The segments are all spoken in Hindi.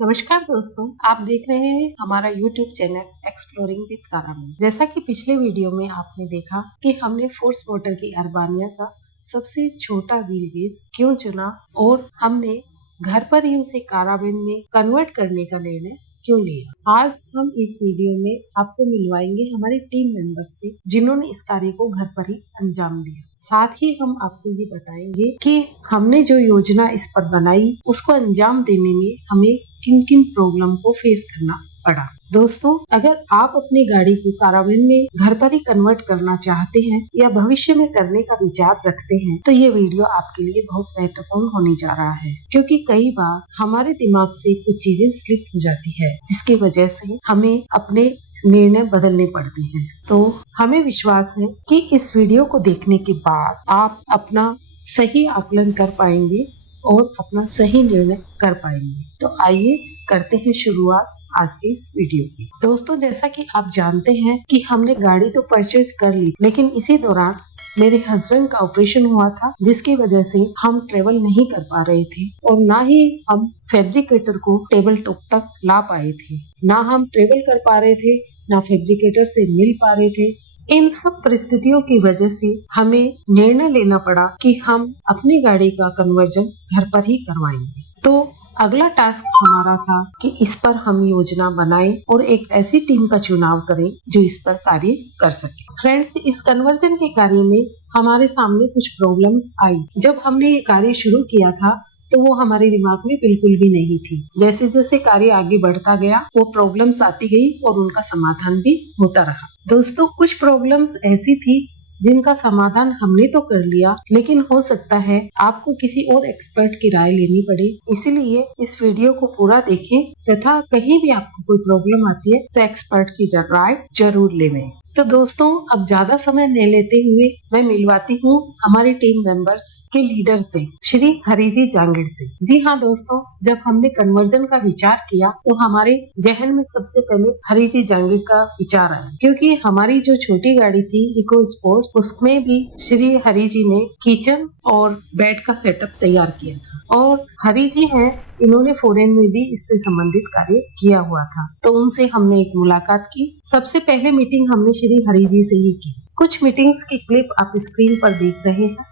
नमस्कार दोस्तों, आप देख रहे हैं हमारा YouTube चैनल एक्सप्लोरिंग विद कारामैन। जैसा कि पिछले वीडियो में आपने देखा कि हमने फोर्स मोटर की अर्बानिया का सबसे छोटा व्हील बेस क्यों चुना और हमने घर पर ही उसे कारामैन में कन्वर्ट करने का निर्णय क्यों लिया। आज हम इस वीडियो में आपको मिलवाएंगे हमारे टीम मेंबर्स से जिन्होंने इस कार्य को घर पर ही अंजाम दिया। साथ ही हम आपको ये बताएंगे कि हमने जो योजना इस पर बनाई उसको अंजाम देने में हमें किन किन प्रॉब्लम को फेस करना पड़ा। दोस्तों, अगर आप अपनी गाड़ी को कारामैन में घर पर ही कन्वर्ट करना चाहते हैं या भविष्य में करने का विचार रखते हैं तो ये वीडियो आपके लिए बहुत महत्वपूर्ण होने जा रहा है, क्योंकि कई बार हमारे दिमाग से कुछ चीजें स्लिप हो जाती है जिसकी वजह से हमें अपने निर्णय बदलने पड़ते हैं। तो हमें विश्वास है कि इस वीडियो को देखने के बाद आप अपना सही आकलन कर पाएंगे और अपना सही निर्णय कर पाएंगे। तो आइए करते हैं शुरुआत आज के इस वीडियो की। दोस्तों, जैसा कि आप जानते हैं कि हमने गाड़ी तो परचेज कर ली, लेकिन इसी दौरान मेरे हस्बैंड का ऑपरेशन हुआ था जिसकी वजह से हम ट्रेवल नहीं कर पा रहे थे और ना ही हम फैब्रिकेटर को टेबल टॉप तक ला पाए थे। ना हम ट्रेवल कर पा रहे थे, ना फैब्रिकेटर से मिल पा रहे थे। इन सब परिस्थितियों की वजह से हमें निर्णय लेना पड़ा कि हम अपनी गाड़ी का कन्वर्जन घर पर ही करवाएंगे। तो अगला टास्क हमारा था कि इस पर हम योजना बनाएं और एक ऐसी टीम का चुनाव करें जो इस पर कार्य कर सके। फ्रेंड्स, इस कन्वर्जन के कार्य में हमारे सामने कुछ प्रॉब्लम्स आई। जब हमने ये कार्य शुरू किया था तो वो हमारे दिमाग में बिल्कुल भी नहीं थी। जैसे जैसे कार्य आगे बढ़ता गया वो प्रॉब्लम्स आती गई और उनका समाधान भी होता रहा। दोस्तों, कुछ प्रॉब्लम्स ऐसी थी जिनका समाधान हमने तो कर लिया, लेकिन हो सकता है आपको किसी और एक्सपर्ट की राय लेनी पड़े। इसीलिए इस वीडियो को पूरा देखें तथा कहीं भी आपको कोई प्रॉब्लम आती है तो एक्सपर्ट की राय जरूर लें। तो दोस्तों, अब ज्यादा समय न लेते हुए मैं मिलवाती हूँ हमारे टीम मेंबर्स के लीडर से, श्री हरिजी जांगिड़ से। जी हाँ दोस्तों, जब हमने कन्वर्जन का विचार किया तो हमारे जहन में सबसे पहले हरिजी जांगिड़ का विचार आया, क्योंकि हमारी जो छोटी गाड़ी थी इको स्पोर्ट्स, उसमें भी श्री हरिजी ने किचन और बेड का सेटअप तैयार किया था और हरिजी हैं, इन्होंने फॉरेन में भी इससे संबंधित कार्य किया हुआ था। तो उनसे हमने एक मुलाकात की। सबसे पहले मीटिंग हमने श्री हरिजी से ही की। कुछ मीटिंग्स की क्लिप आप स्क्रीन पर देख रहे हैं।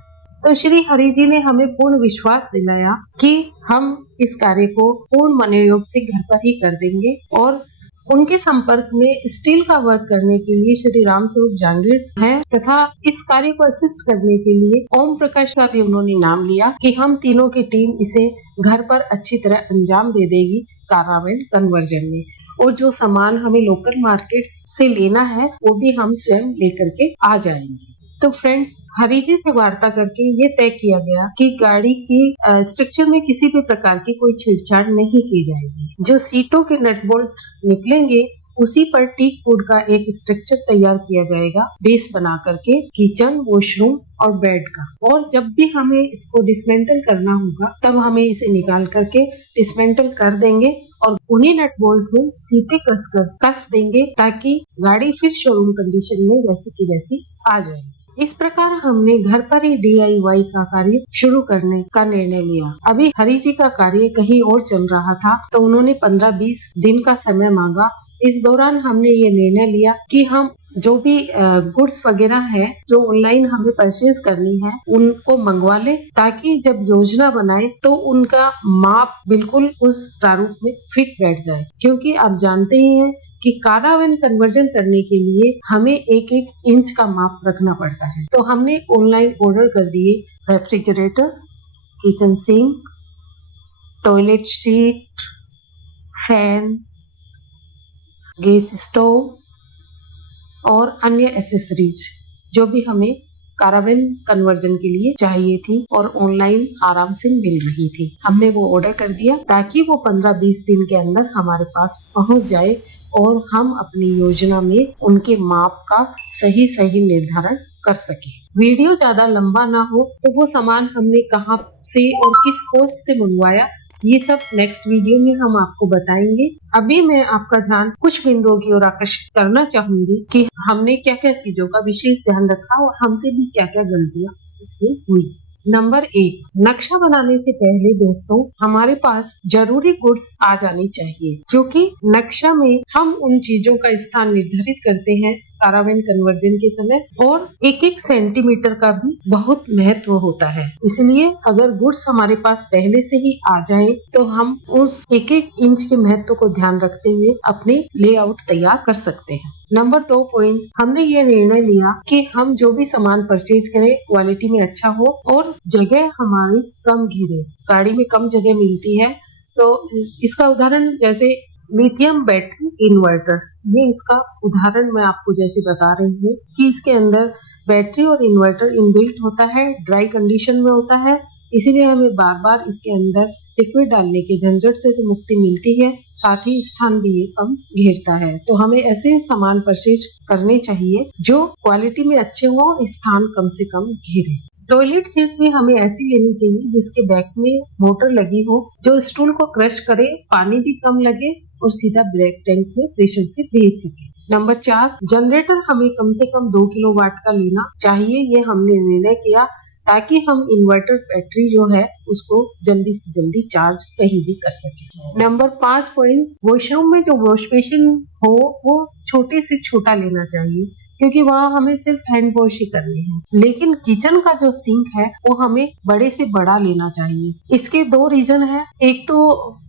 तो श्री हरिजी ने हमें पूर्ण विश्वास दिलाया कि हम इस कार्य को पूर्ण मनोयोग से घर पर ही कर देंगे और उनके संपर्क में स्टील का वर्क करने के लिए श्री राम स्वरूप जांगिड़ हैं तथा इस कार्य को असिस्ट करने के लिए ओम प्रकाश का भी उन्होंने नाम लिया कि हम तीनों की टीम इसे घर पर अच्छी तरह अंजाम दे देगी कारामैन कन्वर्जन में, और जो सामान हमें लोकल मार्केट्स से लेना है वो भी हम स्वयं लेकर के आ जाएंगे। तो फ्रेंड्स, हरिजी से वार्ता करके ये तय किया गया कि गाड़ी की स्ट्रक्चर में किसी भी प्रकार की कोई छेड़छाड़ नहीं की जाएगी। जो सीटों के नट बोल्ट निकलेंगे उसी पर टीक वुड का एक स्ट्रक्चर तैयार किया जाएगा, बेस बना करके किचन, वॉशरूम और बेड का। और जब भी हमें इसको डिसमेंटल करना होगा तब हमें इसे निकाल करके डिसमेंटल कर देंगे और उन्हीं नट बोल्ट में सीटें कस देंगे ताकि गाड़ी फिर शोरूम कंडीशन में वैसी की वैसी आ जाएगी। इस प्रकार हमने घर पर ही DIY का कार्य शुरू करने का निर्णय लिया। अभी हरिजी का कार्य कहीं और चल रहा था तो उन्होंने 15-20 दिन का समय मांगा। इस दौरान हमने ये निर्णय लिया कि हम जो भी गुड्स वगैरह है जो ऑनलाइन हमें परचेज करनी है उनको मंगवा ले, ताकि जब योजना बनाए तो उनका माप बिल्कुल उस प्रारूप में फिट बैठ जाए। क्योंकि आप जानते ही हैं कि कारामैन कन्वर्जन करने के लिए हमें एक एक इंच का माप रखना पड़ता है। तो हमने ऑनलाइन ऑर्डर कर दिए refrigerator, kitchen sink, toilet seat, fan, gas stove और अन्य एसेसरीज जो भी हमें कारामैन कन्वर्जन के लिए चाहिए थी और ऑनलाइन आराम से मिल रही थी। हमने वो ऑर्डर कर दिया ताकि वो 15-20 दिन के अंदर हमारे पास पहुंच जाए और हम अपनी योजना में उनके माप का सही निर्धारण कर सके। वीडियो ज्यादा लंबा ना हो तो वो सामान हमने कहाँ से और किस कोस्ट से मंगवाया ये सब नेक्स्ट वीडियो में हम आपको बताएंगे। अभी मैं आपका ध्यान कुछ बिंदुओं की ओर आकर्षित करना चाहूंगी कि हमने क्या क्या चीजों का विशेष ध्यान रखा और हमसे भी क्या क्या गलतियां इसमें हुई। नंबर 1, नक्शा बनाने से पहले दोस्तों हमारे पास जरूरी गुड्स आ जानी चाहिए, क्योंकि नक्शा में हम उन चीजों का स्थान निर्धारित करते हैं कारावेन कन्वर्जन के समय, और एक एक सेंटीमीटर का भी बहुत महत्व होता है। इसलिए अगर गुड्स हमारे पास पहले से ही आ जाए तो हम उस एक एक इंच के महत्व को ध्यान रखते हुए अपने लेआउट तैयार कर सकते हैं। नंबर 2 पॉइंट, हमने ये निर्णय लिया कि हम जो भी सामान परचेज करें क्वालिटी में अच्छा हो और जगह हमारी कम घेरे। गाड़ी में कम जगह मिलती है, तो इसका उदाहरण जैसे लिथियम बैटरी इन्वर्टर, ये इसका उदाहरण मैं आपको जैसे बता रही हूँ कि इसके अंदर बैटरी और इन्वर्टर इनबिल्ट होता है, ड्राई कंडीशन में होता है, इसीलिए हमें बार बार इसके अंदर लिक्विड डालने के झंझट से तो मुक्ति मिलती है, साथ ही स्थान भी ये कम घेरता है। तो हमें ऐसे सामान परचेज करने चाहिए जो क्वालिटी में अच्छे हो और स्थान कम से कम घेरे। टॉयलेट सीट भी हमें ऐसी लेनी चाहिए जिसके बैक में मोटर लगी हो, जो स्टूल को क्रश करे, पानी भी कम लगे और सीधा ब्रेक टैंक में प्रेशर से भेज सके। नंबर 4, जनरेटर हमें कम से कम 2 किलोवाट का लेना चाहिए, ये हमने निर्णय किया ताकि हम इन्वर्टर बैटरी जो है उसको जल्दी से जल्दी चार्ज कहीं भी कर सके। नंबर 5 पॉइंट, वॉशरूम में जो वॉश बेसिन हो वो छोटे से छोटा लेना चाहिए, क्योंकि वहाँ हमें सिर्फ हैंड वॉश ही करनी है। लेकिन किचन का जो सिंक है वो हमें बड़े से बड़ा लेना चाहिए। इसके 2 रीजन है। एक तो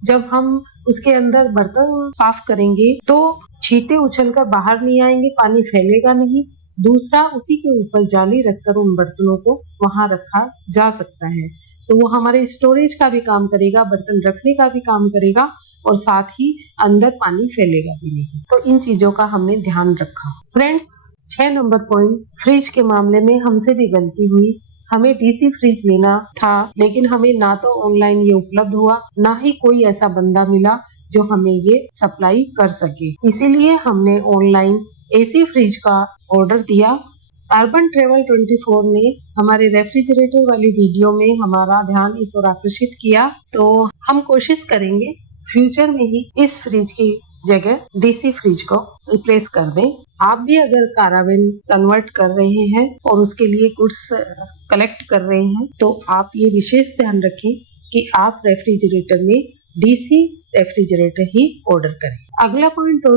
जब हम उसके अंदर बर्तन साफ करेंगे तो छींटे उछलकर बाहर नहीं आएंगे, पानी फैलेगा नहीं। दूसरा, उसी के ऊपर जाली रखकर उन बर्तनों को वहां रखा जा सकता है, तो वो हमारे स्टोरेज का भी काम करेगा, बर्तन रखने का भी काम करेगा और साथ ही अंदर पानी फैलेगा भी नहीं। तो इन चीजों का हमने ध्यान रखा। फ्रेंड्स, 6 नंबर पॉइंट, फ्रिज के मामले में हमसे भी गलती हुई। हमें डीसी फ्रिज लेना था, लेकिन हमें ना तो ऑनलाइन ये उपलब्ध हुआ, ना ही कोई ऐसा बंदा मिला जो हमें ये सप्लाई कर सके। इसीलिए हमने ऑनलाइन एसी फ्रिज का ऑर्डर दिया। अर्बन ट्रेवल 24 ने हमारे रेफ्रिजरेटर वाली वीडियो में हमारा ध्यान इस ओर आकर्षित किया, तो हम कोशिश करेंगे फ्यूचर में ही इस फ्रिज की जगह डीसी फ्रिज को रिप्लेस कर दें। आप भी अगर कारावेन कन्वर्ट कर रहे हैं और उसके लिए गुड्स कलेक्ट कर रहे हैं, तो आप ये विशेष ध्यान रखें कि आप रेफ्रिजरेटर में डीसी रेफ्रिजरेटर ही ऑर्डर करें। अगला पॉइंट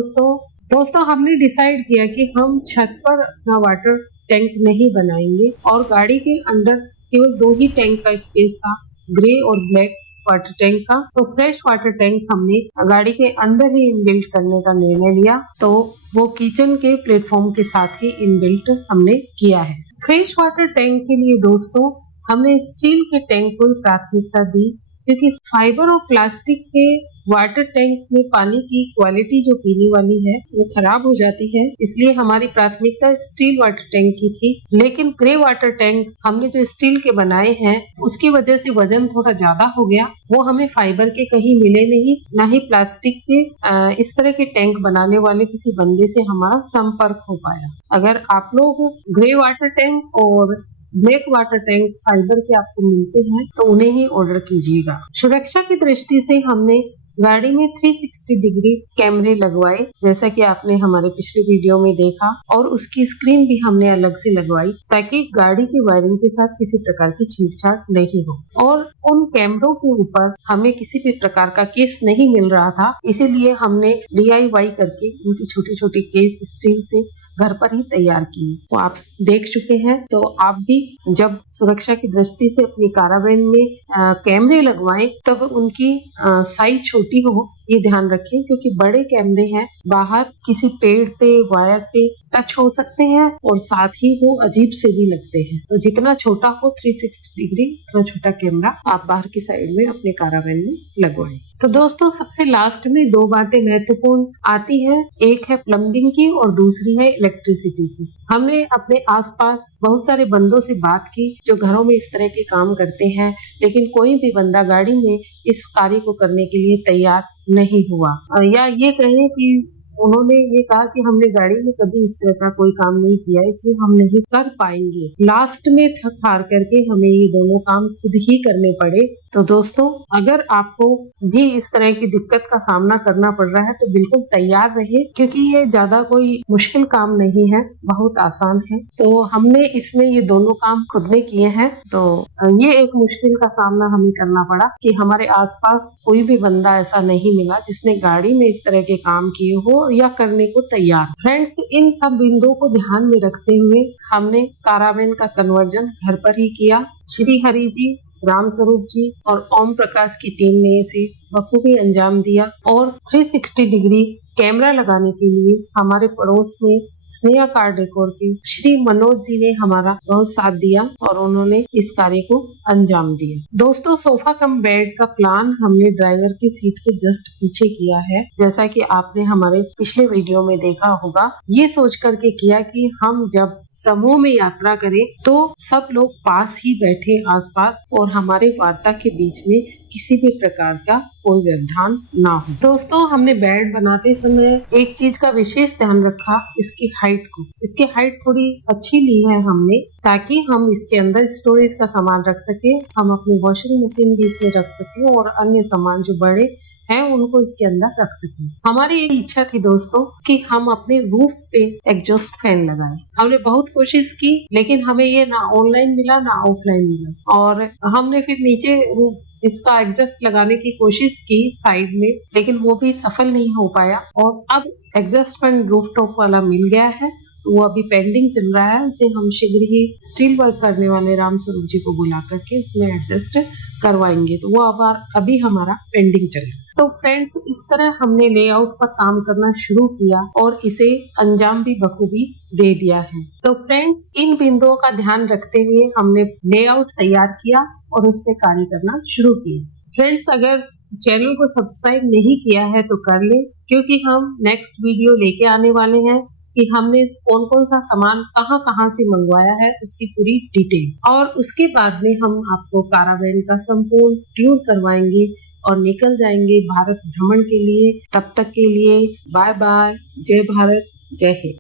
दोस्तों हमने डिसाइड किया कि हम छत पर अपना वाटर टैंक नहीं बनाएंगे, और गाड़ी के अंदर केवल 2 ही टैंक का स्पेस था, ग्रे और ब्लैक वाटर टैंक का। तो फ्रेश वाटर टैंक हमने गाड़ी के अंदर ही इनबिल्ट करने का निर्णय लिया, तो वो किचन के प्लेटफॉर्म के साथ ही इनबिल्ट हमने किया है। फ्रेश वाटर टैंक के लिए दोस्तों हमने स्टील के टैंक को प्राथमिकता दी, क्योंकि फाइबर और प्लास्टिक के वाटर टैंक में पानी की क्वालिटी जो पीने वाली है वो खराब हो जाती है, इसलिए हमारी प्राथमिकता स्टील वाटर टैंक की थी। लेकिन ग्रे वाटर टैंक हमने जो स्टील के बनाए हैं उसकी वजह से वजन थोड़ा ज्यादा हो गया, वो हमें फाइबर के कहीं मिले नहीं, ना ही प्लास्टिक के इस तरह के टैंक बनाने वाले किसी बंदे से हमारा संपर्क हो पाया। अगर आप लोग ग्रे वाटर टैंक और ब्लैक वाटर टैंक फाइबर के आपको मिलते हैं तो उन्हें ही ऑर्डर कीजिएगा। सुरक्षा की दृष्टि से हमने गाड़ी में 360 डिग्री कैमरे लगवाए, जैसा कि आपने हमारे पिछले वीडियो में देखा, और उसकी स्क्रीन भी हमने अलग से लगवाई ताकि गाड़ी की वायरिंग के साथ किसी प्रकार की छेड़छाड़ नहीं हो। और उन कैमरों के ऊपर हमें किसी भी प्रकार का केस नहीं मिल रहा था, इसीलिए हमने DIY करके उनकी छोटी छोटी केस स्टील से घर पर ही तैयार किए। तो आप देख चुके हैं, तो आप भी जब सुरक्षा की दृष्टि से अपनी कारावेन में कैमरे लगवाएं तब उनकी साइज छोटी हो ये ध्यान रखें, क्योंकि बड़े कैमरे हैं बाहर किसी पेड़ पे वायर पे टच हो सकते हैं और साथ ही वो अजीब से भी लगते हैं। तो जितना छोटा हो 360 डिग्री उतना छोटा कैमरा आप बाहर की साइड में अपने कारावेन में लगवाएं। तो दोस्तों सबसे लास्ट में 2 बातें महत्वपूर्ण आती है, एक है प्लम्बिंग की और दूसरी है इलेक्ट्रिसिटी की। हमने अपने आसपास बहुत सारे बंदों से बात की जो घरों में इस तरह के काम करते हैं, लेकिन कोई भी बंदा गाड़ी में इस कार्य को करने के लिए तैयार नहीं हुआ, या ये कहें कि उन्होंने ये कहा कि हमने गाड़ी में कभी इस तरह का कोई काम नहीं किया, इसलिए हम नहीं कर पाएंगे। लास्ट में थक हार करके हमें ये दोनों काम खुद ही करने पड़े, तो दोस्तों, अगर आपको भी इस तरह की दिक्कत का सामना करना पड़ रहा है तो बिल्कुल तैयार रहिए, क्योंकि ये ज्यादा कोई मुश्किल काम नहीं है, बहुत आसान है। तो हमने इसमें ये दोनों काम खुद ने किए हैं। तो ये एक मुश्किल का सामना हमें करना पड़ा कि हमारे आसपास कोई भी बंदा ऐसा नहीं मिला जिसने गाड़ी में इस तरह के काम किए हो या करने को तैयार। फ्रेंड्स, इन सब बिंदुओं को ध्यान में रखते हुए हमने कारावैन का कन्वर्जन घर पर ही किया। श्री हरि जी, राम स्वरूप जी और ओम प्रकाश की टीम ने इसे बखूबी अंजाम दिया और 360 डिग्री कैमरा लगाने के लिए हमारे पड़ोस में स्नेहा कार डेकोर के श्री मनोज जी ने हमारा बहुत साथ दिया और उन्होंने इस कार्य को अंजाम दिया। दोस्तों, सोफा कम बेड का प्लान हमने ड्राइवर की सीट के जस्ट पीछे किया है, जैसा कि आपने हमारे पिछले वीडियो में देखा होगा। ये सोच करके किया कि हम जब समूह में यात्रा करें तो सब लोग पास ही बैठे आसपास और हमारे वार्ता के बीच में किसी भी प्रकार का कोई व्यवधान ना हो। दोस्तों, हमने बेड बनाते समय एक चीज का विशेष ध्यान रखा, इसकी हाइट को। इसकी हाइट थोड़ी अच्छी ली है हमने, ताकि हम इसके अंदर स्टोरेज का सामान रख सके, हम अपनी वॉशिंग मशीन भी इसमें रख सके और अन्य सामान जो बड़े हैं उनको इसके अंदर रख सके। हमारी ये इच्छा थी दोस्तों कि हम अपने रूफ पे एग्जॉस्ट फैन लगाएं। हमने बहुत कोशिश की, लेकिन हमें ये ना ऑनलाइन मिला ना ऑफलाइन मिला, और हमने फिर नीचे इसका एग्जॉस्ट लगाने की कोशिश की साइड में, लेकिन वो भी सफल नहीं हो पाया। और अब एग्जॉस्ट फैन रूफटॉप वाला मिल गया है, वो अभी पेंडिंग चल रहा है। उसे हम शीघ्र ही स्टील वर्क करने वाले राम स्वरूप जी को बुला करके उसमें एडजस्ट करवाएंगे। तो वो अभी हमारा पेंडिंग चल रहा है। तो फ्रेंड्स, इस तरह हमने लेआउट पर काम करना शुरू किया और इसे अंजाम भी बखूबी दे दिया है। तो फ्रेंड्स, इन बिंदुओं का ध्यान रखते हुए हमने लेआउट तैयार किया और उस पर कार्य करना शुरू किया। फ्रेंड्स, अगर चैनल को सब्सक्राइब नहीं किया है तो कर ले, क्योंकि हम नेक्स्ट वीडियो लेके आने वाले हैं कि हमने कौन कौन सा सामान कहां कहां से मंगवाया है, उसकी पूरी डिटेल। और उसके बाद में हम आपको कारावैन का संपूर्ण टूर करवाएंगे और निकल जाएंगे भारत भ्रमण के लिए। तब तक के लिए बाय बाय, जय भारत, जय हिंद।